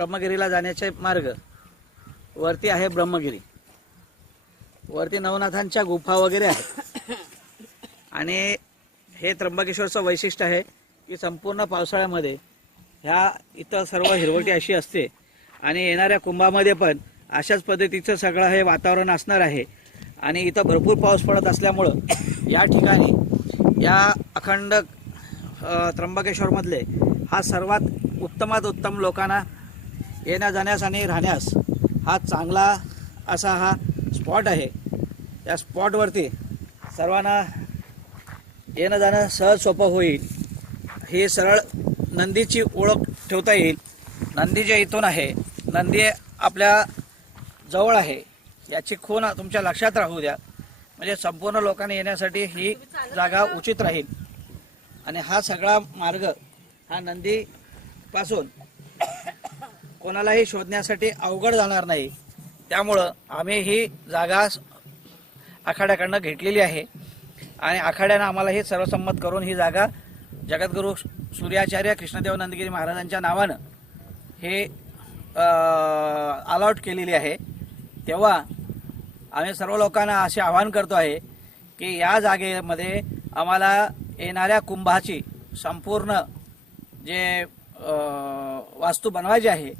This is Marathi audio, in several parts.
ब्रह्मगिरीला जाण्याचे मार्ग वरती आहे ब्रह्मगिरी, वरती नवनाथांच्या गुफा वगैरे आहेत आणि हे त्र्यंबकेश्वरचं वैशिष्ट्य आहे की संपूर्ण पावसाळ्यामध्ये ह्या इथं सर्व हिरवटी अशी असते आणि येणाऱ्या कुंभामध्ये पण अशाच पद्धतीचं सगळं हे वातावरण असणार आहे आणि इथं भरपूर पाऊस पडत असल्यामुळं या ठिकाणी या अखंड त्र्यंबकेश्वरमधले हा सर्वात उत्तमात उत्तम लोकांना येण्या जाण्यास आणि राहण्यास हा चांगला असा हा स्पॉट आहे। या स्पॉटवरती सर्वांना येणं जाणं सहज सोपं होईल। ही सरळ नंदीची ओळख ठेवता येईल। नंदी जे इथून आहे, नंदी आपल्या जवळ आहे याची खूण तुमच्या लक्षात राहू द्या, म्हणजे संपूर्ण लोकांनी येण्यासाठी ही जागा उचित राहील। आणि हा सगळा मार्ग हा नंदीपासून कोणालाही शोधण्यासाठी अवघड जाणार नाही, त्यामुळं आम्ही ही जागा आखाड्याकडनं घेतलेली आहे आणि आखाड्यानं आम्हाला ही सर्वसंमत करून ही जागा जगद्गुरू सूर्याचार्य कृष्णदेव नंदगिरी महाराजांच्या नावानं हे अलॉट केलेली आहे। तेव्हा आम्ही सर्व लोकांना असे आवाहन करतो आहे की या जागेमध्ये आम्हाला येणाऱ्या कुंभाची संपूर्ण जे वास्तू बनवायची आहे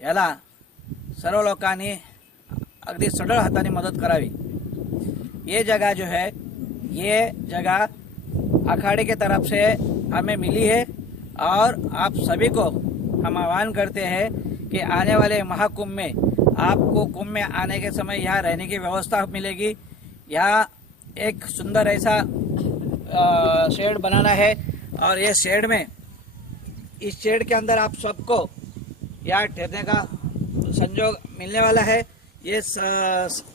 याला सर्व लोकांनी अगदी सडळ हाथाने मदद करावी। ये जगह जो है, ये जगह अखाड़े के तरफ से हमें मिली है और आप सभी को हम आह्वान करते हैं कि आने वाले महाकुंभ में आपको कुंभ में आने के समय यहाँ रहने की व्यवस्था मिलेगी। यहाँ एक सुंदर ऐसा शेड बनाना है और ये शेड में, इस शेड के अंदर आप सबको यहाँ ठहरने का संयोग मिलने वाला है। ये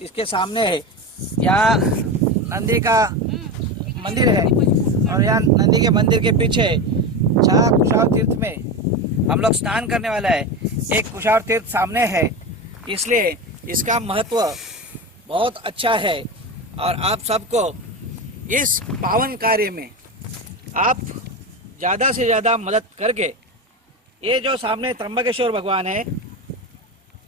इसके सामने है, यहाँ नंदी का मंदिर है और यहाँ नंदी के मंदिर के पीछे छा कुशावर तीर्थ में हम लोग स्नान करने वाला है। एक कुशावर तीर्थ सामने है, इसलिए इसका महत्व बहुत अच्छा है और आप सबको इस पावन कार्य में आप ज़्यादा से ज़्यादा मदद करके, ये जो सामने त्र्यंबकेश्वर भगवान है,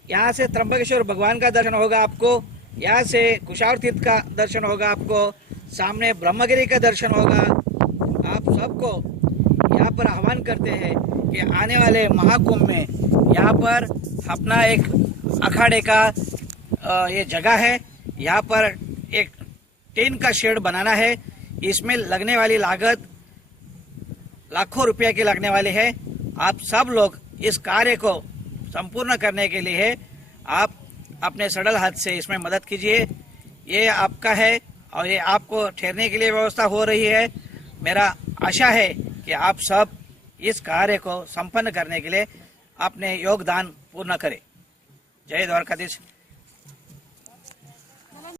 यहाँ से त्र्यंबकेश्वर भगवान का दर्शन होगा आपको, यहाँ से कुशावर तीर्थ का दर्शन होगा आपको, सामने ब्रह्मगिरी का दर्शन होगा। आप सबको यहाँ पर आह्वान करते हैं कि आने वाले महाकुंभ में यहाँ पर अपना एक अखाड़े का ये जगह है, यहाँ पर एक टीन का शेड बनाना है। इसमें लगने वाली लागत लाखों रुपए की लगने वाली है। आप सब लोग इस कार्य को संपूर्ण करने के लिए आप अपने सडल हाथ से इसमें मदद कीजिए। ये आपका है और ये आपको ठहरने के लिए व्यवस्था हो रही है। मेरा आशा है कि आप सब इस कार्य को संपन्न करने के लिए अपने योगदान पूर्ण करें। जय द्वारकाधीश।